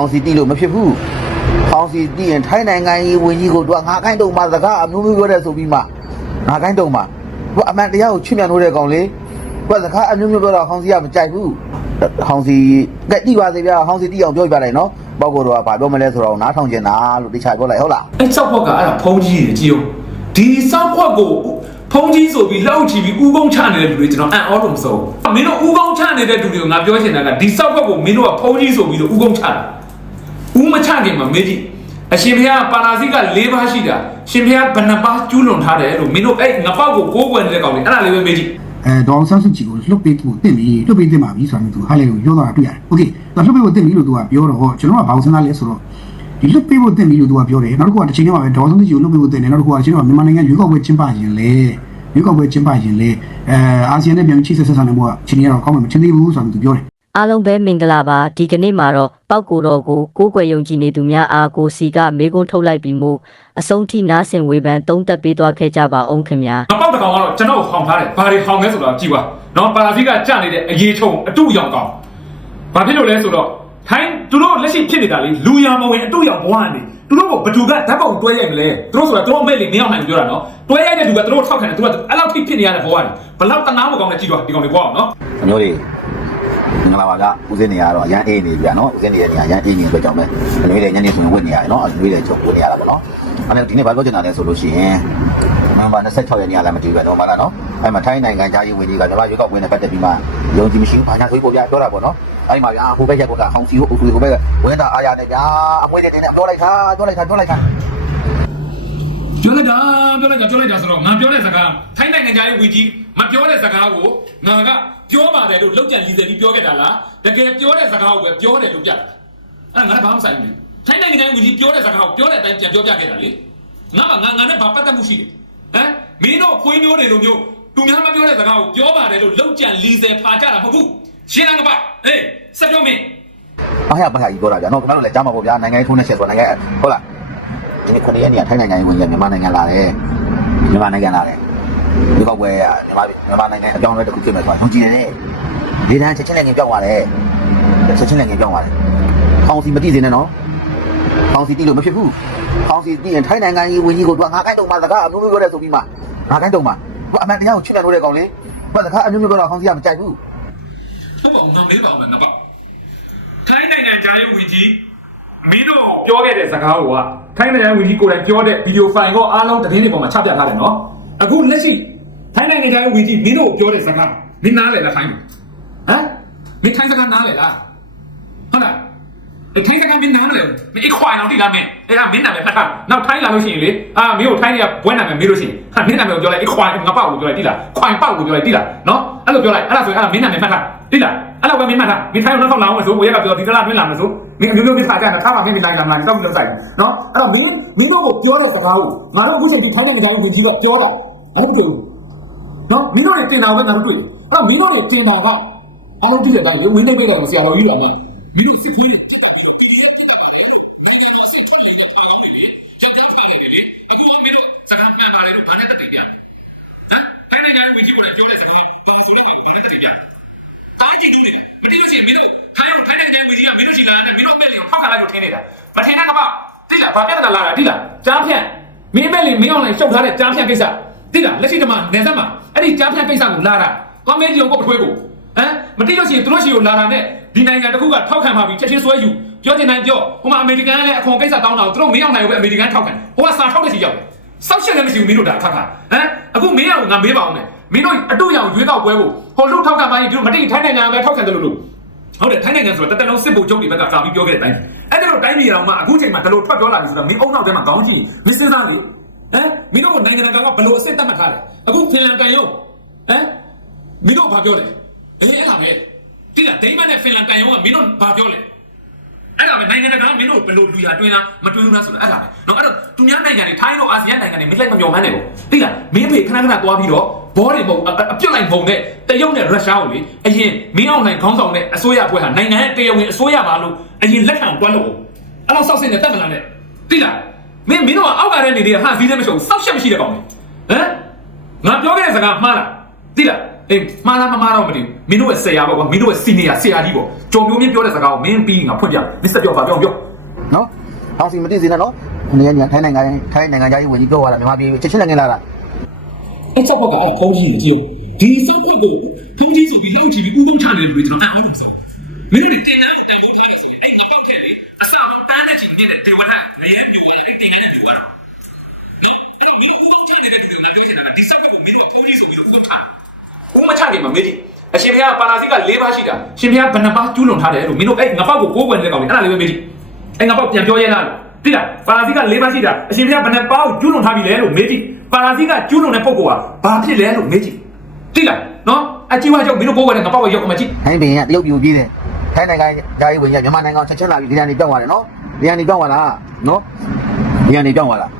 ခေါင်းစီတီလို့မဖြစ်ဘူးခေါင်းစီတီရင်ထိုင်းနိုင်ငံကြီးဝင်ကြီးကိုသူကငါကိုင်းတုံမှာစကားအမျိုးမျိုးပြောတဲ့ဆိုပြီးမှငါကိုင်းတုံမှာသူအမှန်တရားကိုချွတ်မြန်လို့တဲ့ကောင်လေသူကစကားအမျိုးမျိုးပြောတော့ခေါင်းစီကမကြိုက်ဘူးခေါင်းစီကတိပါစေဗျာခေါင်းစီတီအောင်ပြောပြလိုက်နော်ပေါက်ကတော့ဗာပြောမလဲဆိုတော့နားထောင်ကျင်တာလို့တခြားပြောလိုက်ဟုတ်လားအဲ့စောက်ခွက်ကအဲ့ဒါဖုံးကြီးကြီးအောင်ဒီစောက်ခွက်ကိုဖုံးကြီးဆိုပြီးလောက်ချီပြီးဥကုန်းချနေတဲ့လူတွေကျွန်တော်အံ့ဩလို့မစိုးမင်းတို့ဥကုန်းချနေတဲ့လူတွေကိုငါပြောချင်တာကဒီစောက်ခွက်ကိုမင်းတို့ကဖုံးကြီးဆိုပြီးတော့ဥကုန်းချတာဥမချခင်မှာမေးကြည့်အရှင်ဘုရားပါရာဇိက၄ပါးရှိတာရှင်ဘုရားဘယ်နှပါးကျူးလွန်ထားတယ်လို့မင်းတို့အဲ့ငါပေါက်ကိုကိုးကွယ်နေတဲ့ကောင်လေးအဲ့ဒါလေးပဲမေးကြည့်ဒေါအောင်ဆန်းစုကြည်ကိုလှုပ်ပေးဖို့တင့်ပြီလှုပ်ပေးတင်ပါပြီဆိုတာမျိုးသူဟာလေကိုပြောတာတွေ့ရတယ်။ Okay သူလှုပ်ပေးဖို့တင့်ပြီလို့သူကပြောတော့ကျွန်တော်ကဘာလို့စဉ်းစားလဲဆိုတော့ဒီလှုပ်ပေးဖို့တင့်ပြီလို့သူကပြောတယ်။နောက်တစ်ခုကတစ်ချိန်တည်းမှာပဲဒေါအောင်ဆန်းစုကြည်ကိုလှုပ်ပေးဖို့တင့်တယ်။နောက်တစ်ခုကတစ်ချိန်တည်းမှာမြန်မာနိုင်ငံရွေးကောက်ပွဲကျင်းပရင်လေရွေးကောက်ပွဲကျင်းပရင်လေအာဆီယံနဲ့ပြန်ချိတ်ဆက်ဆံနေမှုကချိန်ကြီးတော့ကောင်းမှမချင်းသေးဘူးဆိုတာမျိုးသူပြောတယ်အားလုံးပဲမင်္ဂလာပါဒီကနေ့မှာတော့ပောက်ကိုတော်ကိုကိုးကွယ်ယုံကြည်နေသူများအားကိုစီကမေကွန်းထုတ်လိုက်ပြီးမို့အဆုံးထိနားဆင်ဝေဖန်သုံးသပ်ပေးသွားခဲ့ကြပါအောင်ခင်ဗျာပေါက်တကောင်ကတော့ကျွန်တော်ဟောင်ထားတယ်ဘာတွေဟောင်လဲဆိုတော့ကြည့်ပါနော်ပါရာဇိကကြနေတဲ့အရေးချုံအတူရောင်ကောင်ဘာဖြစ်လို့လဲဆိုတော့ထိုင်းသူတို့လက်ရှိဖြစ်နေတာလေလူရမဝင်အတူရောင်ဘဝကနေသူတို့ကဘသူကဓာတ်ပုံတွဲရိုက်မလဲသူတို့ဆိုတာသူတို့အမေလေးမင်းအောင်နိုင်ပြောတာနော်တွဲရိုက်တဲ့လူကသူတို့ထောက်ခံတယ်သူကအဲ့လောက်ထိဖြစ်နေရတဲ့ဘဝကနေဘလောက်တနာမကောင်းလဲကြည့်တော့ဒီကောင်တွေဘဝအောင်နော်အမျိုးတွေငလာပါကဦးစင်းနေရတော့အရန်အေးနေပြီနော်ဦးစင်းနေတဲ့နေရာအရန်အေးနေတဲ့အတွက်ကြောင့်ပဲအနွေးတဲ့ညနေဆိုရင်ဝင်နေရတယ်နော်အနွေးတဲ့ချုပ်ဝင်နေရတာပေါ့နော်အဲ့ဒါဒီနေ့ဘာပြောချင်တာလဲဆိုလို့ရှိရင်နံပါတ်26ရက်နေ့ကလည်းမတည်ပဲတော့မလားနော်အဲ့မှာထိုင်းနိုင်ငံသားရေးဝင်ကြီးကမြန်မာရွေးကောက်ပွဲနဲ့ပတ်သက်ပြီးမှယုံကြည်မရှိဘူးဘာညာဆိုပြီးပေါ်ပြပြောတာပေါ့နော်အဲ့မှာဗျာဟိုဘက်ရက်ကွက်ကဟောင်းစီဟိုဟိုဘက်ကဝင်းတာအားရနေဗျာအမွေးတဲ့တင်နဲ့ပြောလိုက်တာပြောလိုက်တာဆိုတော့ငါပြောတဲ့စကားထိုင်းနိုင်ငံသားရေးဝင်ကြီးမပြောတဲ့စကားကိုငါကပြောပါတယ်လို့လောက်ကြံလီစယ်ပြီးပြောခဲ့တာလားတကယ်ပြောတဲ့စကားကိုပဲပြောတယ်လို့ပြတာအဲ့ငါလည်းဘာမှမဆိုင်ဘူးထိုင်းနိုင်ငံသားရေးဝင်ကြီးပြောတဲ့စကားကိုပြောတဲ့အတိုင်းပြန်ပြောပြခဲ့တာလေငါနဲ့ဘာပတ်သက်မှုရှိတယ်ဟမ်မင်းတို့ခွေးမျိုးတွေလိုမျိုးသူများမပြောတဲ့စကားကိုပြောပါတယ်လို့လောက်ကြံလီစယ်ဖာကြတာမဟုတ်ဘူးရှင်းလားကပါအေးစက်ပြောမင်းဘာကြီးပြောတာဗျာနော်ခင်ဗျားတို့လည်းကြားမှာပေါ့ဗျာနိုင်ငံရေးထုံးနဲ့ချက်ဆိုနိုင်ငံဟုတ်လားဒီနေ့9ရက်နေ့ထိုင်းနိုင်ငံရေးဝင်ကြီးမြန်မာနိုင်ငံလာတယ်ဒီကောက်ပွဲမြန်မာနိုင်ငံအကြောင်းအရာတစ်ခုဖြစ်မယ်ဆိုတာယုံကြည်နေတယ်ဒီတန်းချက်ချင်းလည်းငင်ပြောင်းသွားတယ်ခေါင်းစီမတိစေနဲ့နော်ခေါင်းစီတီလို့မဖြစ်ဘူးခေါင်းစီတီရင်ထိုင်းနိုင်ငံကြီးဝင်ကြီးကိုသူကငါကိုင်းတုံမှာစကားအမျိုးမျိုးပြောတဲ့ဆိုပြီးမှငါကိုင်းတုံမှာသူအမှန်တရားကိုချွတ်မြန်လို့တဲ့ကောင်လေဘာစကားအမျိုးမျိုးပြောတော့ခေါင်းစီကမကြိုက်ဘူးဟုတ်ပါဘူးငါမေးပါမယ်ငါပါထိုင်းနိုင်ငံသားရေးဝင်ကြီးမင်းတို့ပြောခဲ့တဲ့စကားကိုကထိုင်းနိုင်ငံဝင်ကြီးကိုယ်တိုင်ပြောတဲ့ဗီဒီယိုဖိုင်ကိုအားလုံးသတင်းတွေပေါ်မှာချပြထားတယ်နော်အခုလက်ရှိထိုင်းနိုင်ငံသားရေးဝင်ကြီးမင်းတို့ပြောတဲ့စကားမင်းနားလေလားထိုင်းဟမ်မင်းထိုင်းစကားနားလေလားဟုတ်လားထိုင်းစကားမင်းနားမလဲမင်းခွိုင်အောင်တိလားမင်းအဲ့ဒါမင်းနာမယ်ဖတ်တာနောက်ထိုင်းလာလို့ရှိရင်လေမင်းတို့ထိုင်းတွေကဘွဲနာမယ်မေးလို့ရှိရင်ဟာမင်းနာမယ်ကိုပြောလိုက်ခွိုင်ငါပေါက်ကိုပြောလိုက်တိလားခွိုင်ပေါက်ကိုပြောလိုက်တိလားနော်အဲ့လိုပြောလိုက်အဲ့ဒါဆိုရင်အဲ့ဒါမင်းနာမယ်ဖတ်တာတိလားအဲ့လိုပဲမင်းမှတ်တာမင်းထိုင်းတော့နောက်လာအောင်ဆိုကိုရကပြောဒီတလားတွင်းလာမယ်ဆိုမင်းအမျိုးမျိုးပြထားကြတာထားပါမင်းဒီတိုင်းလာမလားတောက်ပြီးလောက်ဆိုင်နော်အဲ့တော့မင်းတို့ကိုပြောတဲ့စကားကိုငါတို့အခုချိန်ဒီထိုင်းနိုင်ငံသားဝင်ကြီးကပြောတာအဲ့လိုပြောနော်မင်းတို့တင်တာပဲငါတို့တွေ့အဲ့မင်းတို့တင်တာကအားလုံးတွေ့တဲ့တိုင်းမင်းတို့ပြတယ်ဆရာတော်ကြီးတော်နဲ့မင်းတို့စစ်ခွေးတွေတက်တော့ဒီရက်တက်တာပါလေလို့နိုင်ငံတော်စစ်ထွက်နေတဲ့ပါကောင်းတွေလေတက်တက်ပါနေလေအခုကမင်းတို့စကားမှန်ပါတယ်လို့ဘာနဲ့တက်တယ်ပြန်ဟမ်ထိုင်းနိုင်ငံဝင်ကြီးကိုလည်းပြောတဲ့စကားဘာဆိုလဲဘာနဲ့တက်တယ်ပြန်အားကြီးတူးတယ်မတိလို့ရှိရင်မင်းတို့ထိုင်းနိုင်ငံဝင်ကြီးကမင်းတို့ရှိလာတဲ့မင်းတို့မဲ့လီကိုဖောက်ခါလိုက်လို့ထင်းနေတာမထင်းတဲ့ကမှတိလားဘာပြဿနာလာတာတိလားကြားဖြန့်မင်းမဲ့လီမင်းအောင်လိုက်ရှုပ်ထားတဲ့ကြားဖြန့်ကိစ္စတိလားလက်ရှိတမနယ်စပ်မှာအဲ့ဒီကြားဖြန့်ကိစ္စကိုလာတာသွားမင်းကြီးကိုပထွေးကိုဟမ်မတိလို့ရှိရင်သူတို့ရှိကိုလာတာနဲ့ဒီနိုင်ငံတစ်ခုကထောက်ခံပါပြီချက်ချင်းဆွဲယူပြောချင်တိုင်းပြောဟိုမှာအမေရိကန်ကလည်းအခွန်ကိစ္စတောင်းတာကိုသူတို့မင်းအောင်နိုင်ဘူးပဲအမေရိကန်ထောက်ခံဟိုကစာထောက်တဲ့စီရောက်တယ်စောက်ရှက်လည်းမရှိဘူးမင်းတို့ဒါခါခါဟမ်အခုမင်းအောင်ငါမေးပါအောင်မယ်မင်းတို့အတူရောင်ရွေးကောက်ပွဲကိုဟိုလူထောက်ခံပါရင်ဒီလိုမတိထိုင်းနိုင်ငံပဲထောက်ခံတယ်လို့ဟုတ်တယ်ထိုင်းနိုင်ငံဆိုတာတက်လုံးစစ်ဖို့ကျုပ်တွေဘက်ကစာပြီးပြောခဲ့တဲ့အတိုင်းအဲ့ဒါတော့တိုင်းပြည်တော်မှာအခုချိန်မှာဒီလိုထွက်ပြောလာပြီဆိုတာမင်းအုံနောက်ထဲမှာခေါင်းကြည့်မင်းစဉ်းစားလေဟမ်မင်းတို့နိုင်ငံတကာကဘလို့အစ်စ်တတ်မှတ်ထားတယ်အခုဖင်လန်ကန်ရုံဟမ်မင်းတို့ဘာပြောလဲအဲ့ဒါပဲတိလားဒိန်းမနဲ့ဖင်လန်ကန်ရုံကမင်းတို့ဘာပြောလဲအဲ့ဒါပဲနိုင်ငံတကာမင်းတို့ဘလို့လူရတွင်းလားမတွင်းဘူးလားဆိုတာအဲ့ဒါပဲနော်အဲ့တော့သူများနိုင်ငံတွေထိုင်းတို့အာဆီယံနိုင်ငံတွေမလိုက်မမျှော်မှန်းနေဘူးတိလားမင်းဖေခဏခဏသွားပြီးတော့ဘောတွေပုံအပြုတ်လိုက်ပုံနဲ့တရုတ်နဲ့ရုရှားကိုလေအရင်မင်းအောင်နိုင်ခေါင်းဆောင်တဲ့အစိုးရအဖွဲ့ဟာနိုင်ငံရဲ့တရားဝင်အစိုးရပါလို့အရင်လက်ခံတွန်းလို့အဲ့တော့စောက်စင်းနဲ့တက်မလာနဲ့တိလားမင်းတို့ကအောက်ကတဲ့နေတွေကဟာစည်းလည်းမရှိဘူးစောက်ရှက်မရှိတဲ့ကောင်လေဟမ်ငါပြောခဲ့တဲ့စကားမှားလားတိလား အေးမှားလားမမှားတော့မသိဘူးမင်းတို့ရဲ့ဆရာပေါ့ကွာမင်းတို့ရဲ့စီနီယာဆရာကြီးပေါ့ကြော်မျိုးမင်းပြောတဲ့စကားကိုမင်းပြီးငါဖွင့်ပြမစ္စတာပြောပါပြောနော်ဟောင်းစီမသိစေနဲ့နော်နေရထိုင်းနိုင်ငံသားကြီးဝင်ကြီးပြောသွားတာမြန်မာပြည်ချက်ချင်းနိုင်ငံလာတာ အဲ့ချက်ပေါ့ကအဲ့ဖုန်းကြီးကြီးဒီစုပ်ခွက်ကိုဖုန်းကြီးဆိုပြီးလောက်ချပြီးဥပုံချနေတယ်လို့ကျွန်တော်အားလုံးပြောမင်းတို့တင်တန်းကိုတန်ဖိုးထားရဆိုရင်အဲ့ငါပေါက်ခဲ့လေအစအောင်တန်းတဲ့ချိန်ပြည့်တဲ့ဒေဝထနေရပြူလာအဲ့တင်နေတဲ့ပြူလာတော့အဲ့တော့မင်းဥပုံချနေတဲ့လူကငါပြောချင်တာကဒီစုပ်ခွက်ကိုမင်းတို့ကဖုန်းကြီးဆိုပြီးဥပုံချဥမချနေမှာမေးကြည့်အရှင်ဘုရားပါရာဇိက၄ပါးရှိတာရှင်ဘုရားဘယ်နှပါးကျူးလွန်ထားတယ်လို့မင်းတို့အဲ့ငါပေါက်ကိုကိုးကွယ်နေတဲ့ကောင်လေးအဲ့ဒါလေးပဲမေးကြည့်အဲ့ငါပေါက်ပြန်ပြောရဲလားတိလားပါရာဇိက၄ပါးရှိတာအရှင်ဘုရားဘယ်နှပါးကိုကျူးလွန်ထားပြီလဲလို့မေးကြည့်ပါရာဇိကကျူးလွန်တဲ့ပုဂ္ဂိုလ်ကဘာဖြစ်လဲလို့မေးကြည့်တိလားနော်အကြီးဝါကြောင့်မင်းတို့ကိုးကွယ်တဲ့ငါပေါက်ကိုရောက်မှကြည့်ထိုင်းဘင်းကတရုတ်ပြည်ကိုပြေးတယ်ထိုင်းနိုင်ငံသားကြီးဝင်ကြီးမြန်မာနိုင်ငံချက်ချင်းလာပြီးဒီကနေပြောင်းသွားတယ်နော်ဒီကနေပြောင်းသွားလားနော်ဒီကနေပြောင်းသွားလာ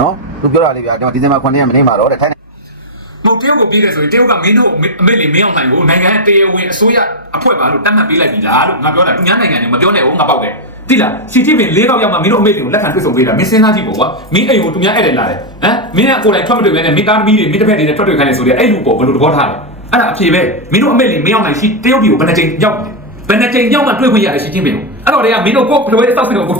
းနော်သူပြောတာလေးဗျာဒီဇင်ဘာ9ရက်မနေ့မှာတော့တဲ့ထိုင်းမဟုတ်တရုတ်ကိုပြေးတယ်ဆိုရင်တရုတ်ကမင်းတို့အမေလေးမင်းအောင်နိုင်ကိုနိုင်ငံရဲ့တရားဝင်အစိုးရအဖွဲ့ပါလို့တတ်မှတ်ပေးလိုက်ပြီလားလို့ငါပြောတာသူများနိုင်ငံတွေမပြောနဲ့ဟိုငါပေါက်တယ်တိလားစီတီပင်၄ရောက်မှမင်းတို့အမေလေးကိုလက်ခံတွေ့ဆုံပေးတာမင်းစဉ်းစားကြည့်ပေါ့ကွာမင်းအိမ်ကိုသူများဧည့်တယ်လာတယ်ဟမ်မင်းကကိုယ်တိုင်ထွက်မတွေ့ဘဲနဲ့မိသားသမီးတွေမိတပည့်တွေနဲ့ထွက်တွေ့ခိုင်းနေဆိုတဲ့အဲ့လူပေါ့ဘယ်လိုသဘောထားလဲအဲ့ဒါအဖြေပဲမင်းတို့အမေလေးမင်းအောင်နိုင်ရှိတရုတ်ပြည်ကိုဘယ်နှကြိမ်ရောက်ဘယ်နှကြိမ်ရောက်မှတွေ့ခွင့်ရတယ်စီတီပင်ကိုအဲ့တော့တည်းကမင်းတို့ကိုယ်ဘယ်လိုစောက်စင်ကို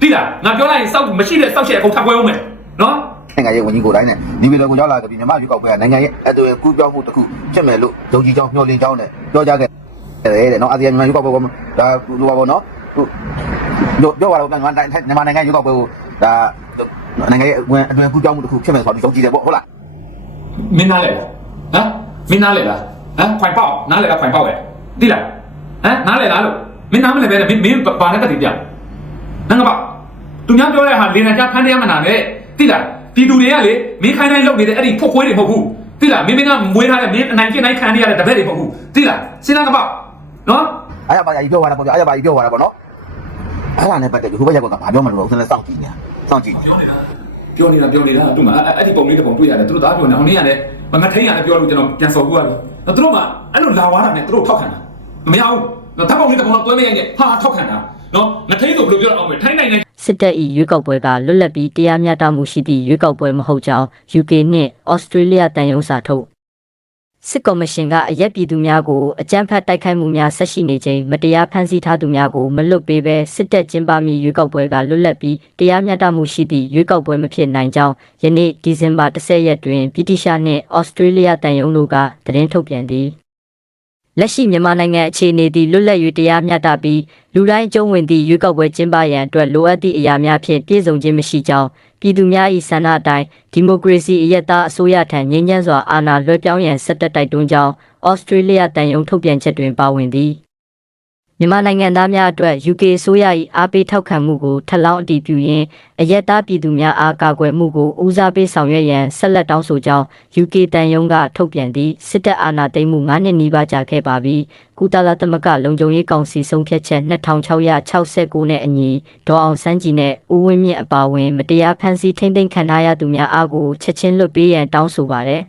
တိလားငါပြောလိုက်ရင်စောက်မရှိတဲ့စောက်ချက်အကုန်ထပ်ပွဲအောင်မယ်နော်နိုင်ငံရေးဝန်ကြီးကိုတိုင်းနဲ့ဒီဗီဒီယိုကိုရောက်လာပြီးမြန်မာရွေးကောက်ပွဲနိုင်ငံရဲ့အတူကူးပြောင်းမှုတစ်ခုဖြစ်မယ်လို့ဒုံကြီးကျောင်းမျှော်လင့်ကြောင်းနဲ့ပြောကြခဲ့တယ်တဲ့နော်အာဆီယံမြန်မာရွေးကောက်ပွဲကဒါလိုပါဘောနော်တို့ပြောရတော့မြန်မာနိုင်ငံရွေးကောက်ပွဲကိုဒါနိုင်ငံရဲ့အတွင်းကူးပြောင်းမှုတစ်ခုဖြစ်မယ်ဆိုတော့ဒုံကြီးတယ်ပေါ့ဟုတ်လားမင်းနားလေလားဟမ်မင်းနားလေလားဟမ်ခွိုင်ပေါက်နားလေလားခွိုင်ပေါက်ပဲတိလားဟမ်နားလေလားလို့မင်းနားမလဲပဲမင်းဘာနဲ့တက်တည်ပြနငါပါသူများပြောတဲ့ဟာလေနာကြဖမ်းတရားမနာနဲ့တိလားပြည်သူတွေကလေမင်းခိုင်းတိုင်းလုပ်နေတဲ့အဲ့ဒီဖုတ်ခွေးတွေမဟုတ်ဘူးသိလားမင်းကမွေးထားတဲ့မင်းအနိုင်ကျင့်တိုင်းခံရတဲ့တပည့်တွေမဟုတ်ဘူးသိလားစဉ်းစားကြပါနော်အားရပါကြီးပြောသွားတာပေါ့ဗျာအားရပါကြီးပြောသွားတာပေါ့နော်အဲ့ဒါနဲ့ပတ်သက်ပြီးဟိုဘက်ကဘာပြောမှမလို့ဦးစင်းလည်းစောင့်ကြည့်နေတာစောင့်ကြည့်ပြောနေတာသူမှအဲ့ဒီပုံလေးတစ်ပုံတွေ့ရတယ်သူတို့သားပြောနေအောင်နေရတယ်မမထိန်ရတယ်ပြောလို့ကျွန်တော်ပြန်စော်ဘူးရတယ်သူတို့ကအဲ့လိုလာသွားတာနဲ့သူတို့ထောက်ခံတာမရဘူးတော့ဓာတ်ပုံလေးတစ်ပုံတော့တွဲမရိုက်နဲ့ဟာထောက်ခံတာနော်မထိန်ဆိုဘယ်လိုပြောအောင်မလဲထိုင်းနိုင်ငံစစ်တပ်၏ရွေးကောက်ပွဲကလွတ်လပ်ပြီးတရားမျှတမှုရှိသည့်ရွေးကောက်ပွဲမဟုတ်ကြောင်း UK နှင့် Australia တန်ယုံစာထုတ်စစ်ကော်မရှင်ကအရက်ပြည်သူများကိုအကြမ်းဖက်တိုက်ခိုက်မှုများဆက်ရှိနေချိန်မတရားဖမ်းဆီးထားသူများကိုမလွတ်ပေးဘဲစစ်တပ်ကျင်းပမည့်ရွေးကောက်ပွဲကလွတ်လပ်ပြီးတရားမျှတမှုရှိသည့်ရွေးကောက်ပွဲမဖြစ်နိုင်ကြောင်းယနေ့ဒီဇင်ဘာ10ရက်တွင်ဗြိတိရှနှင့် Australia တန်ယုံတို့ကသတင်းထုတ်ပြန်သည်လက်ရှိမြန်မာနိုင်ငံအခြေအနေသည်လွတ်လပ်၍တရားမျှတပြီးလူတိုင်းအကျုံးဝင်သည့်ရွေးကောက်ပွဲကျင်းပရန်အတွက်လိုအပ်သည့်အရာများဖြင့်ပြည့်စုံခြင်းမရှိကြောင်းပြည်သူများ၏ဆန္ဒအတိုင်းဒီမိုကရေစီအရက်သားအစိုးရထံငြိမ်းချမ်းစွာအာဏာလွှဲပြောင်းရန်ဆက်တက်တိုက်တွန်းကြောင်းဩစတြေးလျတန်ယုံထုတ်ပြန်ချက်တွင်ပါဝင်သည်မြန်မာနိုင်ငံသားများအတွက် UK အစိုးရ၏အားပေးထောက်ခံမှုကိုထပ်လောင်းအတည်ပြုရင်းအရက်သားပြည်သူများအားကာကွယ်မှုကိုဦးစားပေးဆောင်ရွက်ရန်ဆက်လက်တောင်းဆိုကြောင်း UK တန်ယုံကထုတ်ပြန်သည့်စစ်တပ်အာဏာသိမ်းမှု9နှစ်နီးပါးကြာခဲ့ပါပြီကုသလသမဂ္ဂလုံခြုံရေးကောင်စီဆုံးဖြတ်ချက်2669နဲ့အညီဒေါ်အောင်ဆန်းကြည်နဲ့ဦးဝင်းမြင့်အပါအဝင်မတရားဖမ်းဆီးထိန်းသိမ်းခံထားရသူများအားကိုချက်ချင်းလွှတ်ပေးရန်တောင်းဆိုပါတယ်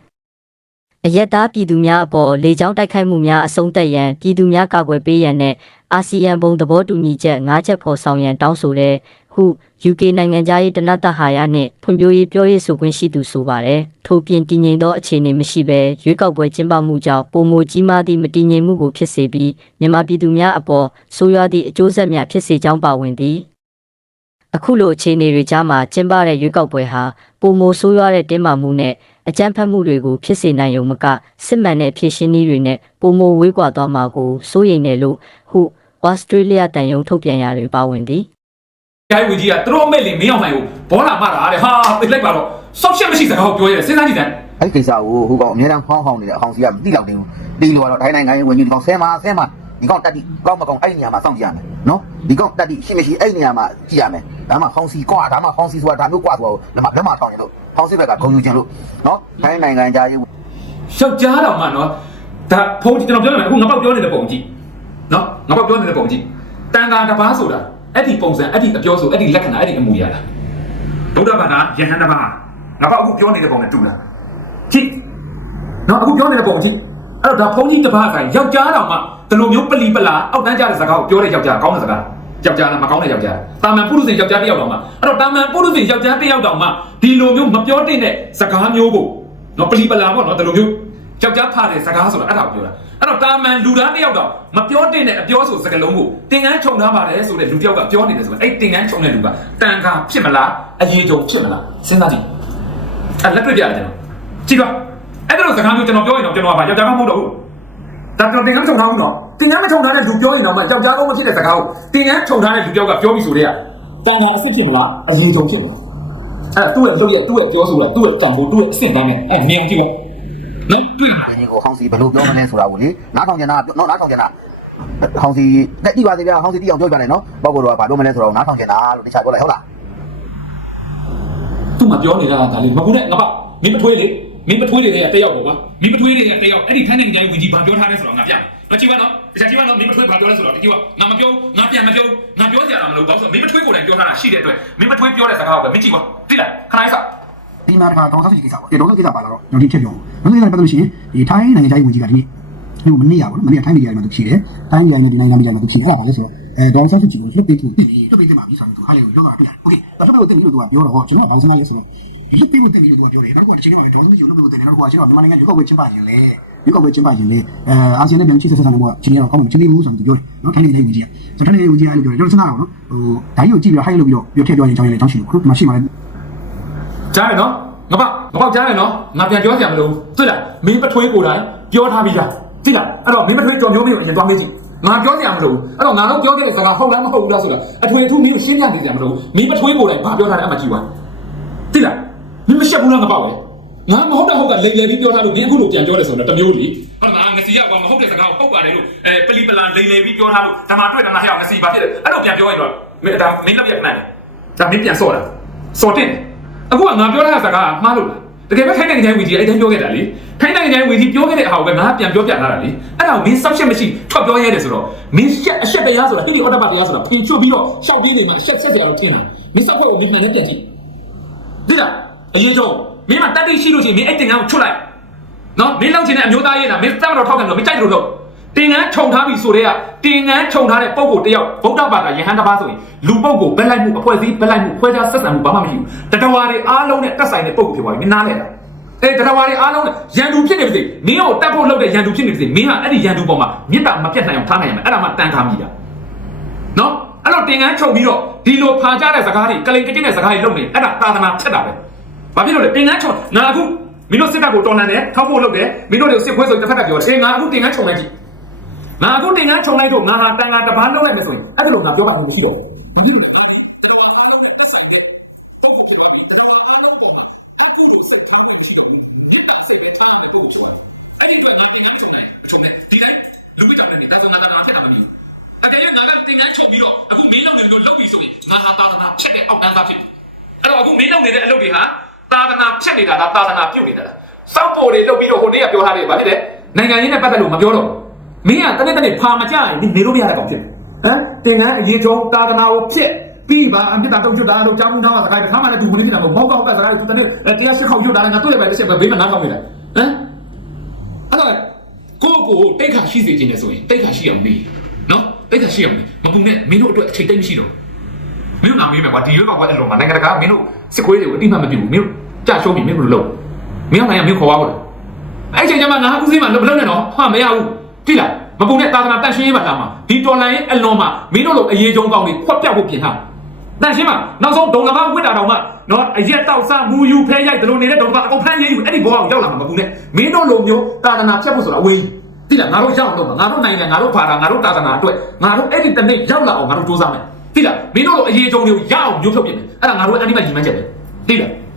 အရက်သားပြည်သူများအပေါ်လေကြောင်းတိုက်ခိုက်မှုများအဆုံးသတ်ရန်ပြည်သူများကာကွယ်ပေးရန်နဲ့အာဆီယံဘုံသဘောတူညီချက်၅ချက်ဖော်ဆောင်ရန်တောင်းဆိုတဲ့ဟု UK နိုင်ငံသားရေးတနတ်တဟာရနှင့်ဖွံ့ဖြိုးရေးပြောရေးဆိုခွင့်ရှိသူဆိုပါတယ်ထို့ပြင်တည်ငြိမ်သောအခြေအနေမရှိဘဲရွေးကောက်ပွဲကျင်းပမှုကြောင့်ပုံမကြီးမားသည့်မတည်ငြိမ်မှုကိုဖြစ်စေပြီးမြန်မာပြည်သူများအပေါ်ဆိုးရွားသည့်အကျိုးဆက်များဖြစ်စေကြောင်းပါဝင်သည်အခုလိုအခြေအနေတွေကြားမှာကျင်းပတဲ့ရွေးကောက်ပွဲဟာပုံမဆိုးရွားတဲ့တင်းမာမှုနဲ့အကြမ်းဖက်မှုတွေကိုဖြစ်စေနိုင်ုံမကစစ်မှန်တဲ့ဖြည့်ရှင်းနည်းတွေနဲ့ပုံမဝေးကွာသွားမှာကိုစိုးရိမ်တယ်လို့ဟုဩစတြေးလျတန်ယုံထုတ်ပြန်ရာတွေပါဝင်သည်။တိုင်းဝကြီးကသူတို့အမေလေးမင်းအောင်နိုင်ကိုဘောလာမှတာတဲ့ဟာသိလိုက်ပါတော့ဆောက်ရှက်မရှိစကားကိုပြောရဲစဉ်းစားကြည့်တယ်အဲ့ဒီကိစ္စကိုဟိုကောင်အများအားဟောင်းနေတဲ့အဟောင်းစီကမသိတော့တင်ဘူးဒီလိုကတော့တိုင်းနိုင်ငံဝင်ကြီးဒီကောင်ဆဲမှာဒီကောင်တက်တိကောင်းမကောင်းအဲ့ဒီနေရာမှာစောင့်ကြည့်ရမယ်နော်ဒီကောင်တက်တိရှိမရှိအဲ့ဒီနေရာမှာကြည့်ရမယ်ဒါမှဟောင်းစီကွာဒါမှဟောင်းစီဆိုတာဒါမျိုးကွာဆိုတော့လက်မထောင်ရလို့ဟောင်းစီဘက်ကဂုံယူခြင်းလို့နော်တိုင်းနိုင်ငံသားရေးရှောက်ကြားတော့မှနော်ဒါဖုန်းကျွန်တော်ပြောနေမယ်အခုငါပေါက်ပြောနေတဲ့ပုံကြည့်နော်ငါပေါက်ပြောနေတဲ့ပုံကြည့်တန်တာတစ်ပါးဆိုတာအဲ့ဒီပုံစံအဲ့ဒီအပြောဆိုအဲ့ဒီလက္ခဏာအဲ့ဒီအမူအရာလားဗုဒ္ဓဘာသာယဟန်တစ်ပါးငါပေါက်အခုပြောနေတဲ့ပုံနဲ့တူလားကြည့်နော်အခုပြောနေတဲ့ပုံကြည့်အဲ့တော့ဒါဖုန်းကြီးတစ်ပါးဆိုင်ယောက်ျားတော်မှဒီလိုမျိုးပလီပလာအောက်တန်းကြတဲ့စကားကိုပြောတဲ့ယောက်ျားကောင်းတဲ့စကားယောက်ျားလားမကောင်းတဲ့ယောက်ျားတာမန်ပုရုษယောက်ျားတစ်ယောက်တော်မှအဲ့တော့တာမန်ပုရုษယောက်ျားတစ်ယောက်တော်မှဒီလိုမျိုးမပြောတဲ့စကားမျိုးကိုနော်ပလီပလာပေါ့နော်ဒီလိုမျိုး ယောက်ျားဖားတဲ့စကားဆိုတာအဲ့ဒါကိုပြောတာအဲ့တော့တာမန်လူသားတစ်ယောက်တော့မပြောတဲ့အပြောဆိုစကားလုံးကိုတင်ကန်းခြုံထားပါတယ်ဆိုတဲ့လူတစ်ယောက်ကပြောနေတယ်ဆိုတော့အဲ့တင်ကန်းခြုံတဲ့လူကတန်ခါဖြစ်မလားအရေးကြုံဖြစ်မလားစဉ်းစားကြည့်အဲ့လက်တွေ့ပြရတယ်ကျွန်တော်ကြည့်ပါအဲ့ဒါလိုစကားမျိုးကျွန်တော်ပြောရင်တော့ကျွန်တော်ကဘာယောက်ျားကောင်းမဟုတ်တော့ဘူးဒါတော့တင်ကန်းခြုံထားဘူးတော့တင်ကန်းမခြုံထားတဲ့လူပြောရင်တော့မှယောက်ျားကောင်းမဖြစ်တဲ့စကားကိုတင်ကန်းခြုံထားတဲ့လူတစ်ယောက်ကပြောပြီးဆိုတဲ့ကတန်ခါအစ်စ်ဖြစ်မလားအရေးကြုံဖြစ်မလားအဲ့သူ့ရဲ့လုပ်ရသူ့ရဲ့ပြောဆိုတာသူ့ရဲ့တန်ဖိုးသူ့ရဲ့အဆင့်တန်းနဲ့အဲ့မြင်ကြည့်ပါနော်တွေ့ ဒီကိုဟောင်းစီဘယ်လိုပြောမလဲဆိုတာကိုလေနားထောင်ကြတာနော်နားထောင်ကြတာဟောင်းစီနဲ့တိပါစေဗျာဟောင်းစီတိအောင်ပြောပြတယ်နော်ပေါ့ကတော့ဘာလို့မလဲဆိုတော့နားထောင်ကြတာလို့တခြားပြောလိုက်ဟုတ်လား သူ့မှာပြောနေတာဒါလေးမဟုတ်နဲ့ငါပါမင်းမထွေးလေမင်းမထွေးနေတဲ့တယောက်ပေါ့ကွာမင်းမထွေးနေတဲ့တယောက်အဲ့ဒီထိုင်းနိုင်ငံကြီးဝင်ကြီးဘာပြောထားလဲဆိုတော့ငါပြမယ်ကြည့်ပါနော်တခြားကြည့်ပါနော်မင်းမထွေးဘာပြောလဲဆိုတော့ကြည့်ပါငါမပြောငါပြန်မပြောငါပြောကြရတာမလို့ဘာလို့ဆိုမင်းမထွေးကိုယ်တိုင်ပြောထားတာရှိတဲ့အတွက်မင်းမထွေးပြောတဲ့စကားကိုပဲမင်းကြည့်ပါသိလားခဏစား ဒီမှာတခါတော့ဆောက်စီကိစ္စပေါ့ဒီတော့ကိစ္စပါလာတော့ကျွန်တော်ဒီချက်ပြောလို့ဒီကိစ္စပတ်သက်လို့ရှိရင်ဒီထိုင်းနိုင်ငံသားဝင်ကြီးကဒီနေ့ဒီမနေ့ရပါဘူးမနေ့ထိုင်းပြည်မှာသူရှိတယ်ထိုင်းပြည်နဲ့ဒီနိုင်ငံပြည်မှာသူရှိအဲ့ဒါပါလဲဆိုတော့ဒေါ်ဆောက်စီကိုလှုပ်ပေးသူလှုပ်ပေးတယ်မှာပြီးဆိုတော့ဟာလေကိုလောက်တာပြရတယ်โอเคဒါလှုပ်ပေးဖို့တင်ပြီးလို့သူကပြောတော့ကျွန်တော်ဘာစမ်းလဲဆိုတော့လှုပ်ပေးဖို့တင်ပြီးလို့သူကပြောတယ်နောက်တစ်ခုတစ်ချိန်မှာဒေါ်ဆောက်စီကိုလှုပ်ပေးဖို့တင်တယ်နောက်တစ်ခုကကျွန်တော်မြန်မာနိုင်ငံရွေးကောက်ပွဲကျင်းပရင်လေရွေးကောက်ပွဲကျင်းပရင်လေအာဆီယံနဲ့ပြန်ချိတ်ဆက်ဆံမှုကချင်းရောကောင်းမှမချင်းသေးဘူးဆိုတော့သူပြောတယ်နော်ထိုင်းနိုင်ငံဝင်ကြီးကဆိုတော့ထိုင်းနိုင်ငံဝင်ကြီးအဲ့လိုပြောတယ်ကျွန်တော်စဉ်းစားတာပေါ့နော်ဟိုဓာကြီးကိုကြည့်ပြီးတော့ဟိုက်လုပ်ပြီးတော့ပြောထည့်ပြောရင်ကြောင်းရင်လည်းကြောင်းရှိတယ်ပေါ့နော်ဒီမှာရှိမှလည်း ကြားရနော်ငါပေါက်ကြားရနော်ငါပြန်ပြောကြမလို့သိလားမင်းပထွေးကိုယ်တိုင်ပြောထားပြီးသားသိလားအဲ့တော့မင်းပထွေးကြော်မျိုးမျိုးအရင်သွားမေးကြည့်ငါပြောကြမလို့အဲ့တော့ငါတို့ပြောခဲ့တဲ့စကားဟုတ်လားမဟုတ်ဘူးလားဆိုတာအထွေထူးမင်းကိုရှင်းပြနေကြမလို့မင်းပထွေးကိုယ်တိုင်ဘာပြောထားလဲအမှကြည့်ပါသိလားမင်းမရှက်ဘူးလားငါပေါက်လေငါမဟုတ်တာဟုတ်ကလိမ်လည်ပြီးပြောထားလို့မင်းအခုလိုပြန်ပြောတယ်ဆိုတော့တမျိုးလीဟုတ်လားငါစီရောက်မဟုတ်တဲ့စကားကိုဟုတ်ပါတယ်လို့ပလီပလာလိမ်လည်ပြီးပြောထားလို့ဓမ္မတွေ့ဓမ္မဟဲ့အောင်ငါစီဘာဖြစ်လဲအဲ့လိုပြန်ပြောရင်တော့မင်းဒါမင်းလောက်ရခဏတယ်ဒါမင်းပြန်စော့တာစော့တင်အခုကငါပြောတဲ့စကားမှားလို့လားတကယ်ပဲထိုင်းနိုင်ငံဝင်ကြီးအဲ့တိုင်းပြောခဲ့တာလေထိုင်းနိုင်ငံဝင်ကြီးပြောခဲ့တဲ့အဟာကိုပဲငါပြန်ပြောပြလာတာလေအဲ့ဒါကိုမင်းစောက်ရှက်မရှိထွက်ပြောရဲတယ်ဆိုတော့မင်းရှက်အရှက်တရားဆိုတာဟိဒီအော်တပတ်တရားဆိုတာဖင်ချွတ်ပြီးတော့ရှောက်ပြီးနေမှာအရှက်ဆက်စရာတော့ထင်တာမင်းစောက်ဖွဲ့ကိုမင်းမှန်နဲ့ပြန်ကြည့်ဒီလားအရေးဆုံးမင်းမတက်တိရှိလို့ရှိရင်မင်းအဲ့တင်ကန်းကိုချွတ်လိုက်နော်မင်းလောက်ချင်တဲ့အမျိုးသားရေးလားမင်းတက်မတော်ထောက်ခံလို့မကြိုက်လို့လို့တင်ကန်းခြုံထားပြီဆိုတဲ့ကတင်ကန်းခြုံထားတဲ့ပုံကိုတယောက်ဗုဒ္ဓဘာသာယဟန်တစ်ပါးဆိုရင်လူပုံကိုဘက်လိုက်မှုအဖွဲ့အစည်းဘက်လိုက်မှုခွဲခြားဆက်ဆံမှုဘာမှမရှိဘူးတတဝါတွေအားလုံးနဲ့တက်ဆိုင်တဲ့ပုံကိုဖြစ်သွားပြီမင်းနားလဲတာတတဝါတွေအားလုံးနဲ့ရန်သူဖြစ်နေပါစေမင်းကိုတက်ဖို့လုပ်တဲ့ရန်သူဖြစ်နေပါစေမင်းဟာအဲ့ဒီရန်သူပေါ်မှာမြစ်တာမပြတ်နိုင်အောင်ထားနိုင်ရမယ်အဲ့ဒါမှတန်ခါမိတာနော်အဲ့တော့တင်ကန်းခြုံပြီးတော့ဒီလိုဖာကြတဲ့စကားတွေကလိန်ကတင်းတဲ့စကားတွေလုပ်နေအဲ့ဒါသာသနာဖြတ်တာပဲဘာဖြစ်လို့လဲတင်ကန်းခြုံငါအခုမင်းတို့စစ်တပ်ကိုတော်လှန်တယ်ထောက်ဖို့လုပ်တယ်မင်းတို့တွေကိုစစ်ခွေးဆိုတစ်ဖက်ကပြောတယ်ငါအခုတင်ကန်းခြုံလိုက်ကြည့်ငါအခုတင်ကန်းခြုံလိုက်တော့ငါဟာတန်ခါတစ်ပန်းလုပ်လိုက်မယ်ဆိုရင်အဲ့ဒါလို့ငါပြောတာမရှိတော့ဘူးဘာဖြစ်လို့လဲတတော်အားလုံးနဲ့တက်ဆိုင်တဲ့ပုံကိုဖြစ်သွားပြီတတော်အားလုံးပေါ်မှာအခုလိုစိတ်ထားဖို့ရှိတော့ဘူးမြစ်တာစိတ်ပဲထားရတဲ့ပုံကိုဖြစ်သွားအဲ့ဒီအတွက်ငါတင်ကန်းခြုံလိုက်ခြုံနေဒီတိုင်းလူပိတာနဲ့ဒါဆိုငါသာဖြစ်တာမဟုတ်ဘူးအကယ်၍ငါကတင်ကန်းခြုံပြီးတော့အခုမင်းလုပ်နေလို့လုပ်ပြီဆိုရင်ငါဟာသာသနာချက်တဲ့အောက်တန်းသားဖြစ်တယ်အဲ့တော့အခုမင်းလုပ်နေတဲ့အလုပ်တွေဟာသာသနာချက်နေတာလားသာသနာပြုတ်နေတာလားစောက်ပေါ်တွေလုပ်ပြီးတော့ဟိုနေ့ကပြောထားတယ်ဗါဖြစ်တယ်နိုင်ငံရေးနဲ့ပတ်သက်လို့မပြောတော့မင်းကတနေ့ဖာမကြရင်နေလို့မရတဲ့ကောင်ဖြစ်တယ်ဟမ်တင်ကန်းအရေးဆုံးသာသနာကိုဖြစ်ပြီးပါအမြင့်တာတော့ကျွတ်တာလို့ကြောင်းမှုထားတာစကားတစ်ခါမှလည်းသူမနေနေတာမဟုတ်ဘောက်ကောက်ကစကားသူတနေ့တရားစစ်ခေါက်ကျွတ်တာလည်းငါတွေ့ရပါလေဆက်ပဲဘေးမှာနားထောင်နေတယ်ဟမ်အဲ့တော့ကိုတိတ်ခါရှိစေခြင်းနဲ့ဆိုရင်တိတ်ခါရှိအောင်နေနော်တိတ်ခါရှိအောင်နေမပူနဲ့မင်းတို့အတွက်အချိန်တိတ်မရှိတော့မင်းတို့နာမေးမယ်ကွာဒီရွေးကောက်ပွဲအလုံးမှာနိုင်ငံတကာမင်းတို့စစ်ခွေးတွေကိုအတိမတ်မပြုဘူးမင်းတို့ကြာရှုံးပြီမင်းတို့လုံးမင်းနိုင်ငံမင်းခေါ်ပါဘူးအဲ့ချိန်ကျမှငါဦးစင်းမှာမလုပ်နဲ့တော့ဟာမရဘူးတိလားမပူနဲ့သာသနာတန့်ရှင်းရေးမှာလာမှာဒီတော်လိုင်းရဲ့အလွန်မှာမင်းတို့လိုအရေးကြုံကောင်းတွေခွက်ပြောက်ဖို့ပြင်ထားတန့်ရှင်းမှာနောက်ဆုံးဒုံလဘာဝစ်တာတောင်မှနော်အရက်တောက်စားမူယူဖဲရိုက်ဒလိုနေတဲ့ဒုံလဘာအကုန်ဖမ်းရေးယူအဲ့ဒီဘောအောင်ရောက်လာမှာမပူနဲ့မင်းတို့လိုမျိုးသာသနာဖြတ်ဖို့ဆိုတာအဝေးတိလားငါတို့ရောက်တော့ငါတို့နိုင်ငံငါတို့ဘာသာငါတို့သာသနာအတွက်ငါတို့အဲ့ဒီတနေ့ရောက်လာအောင်ငါတို့စူးစမ်းမယ်တိလားမင်းတို့လိုအရေးကြုံတွေကိုရအောင်မျိုးဖြုတ်ပြင်တယ်အဲ့ဒါငါတို့အနိမတ်ကြီးမှန်းချက်ပဲတိလား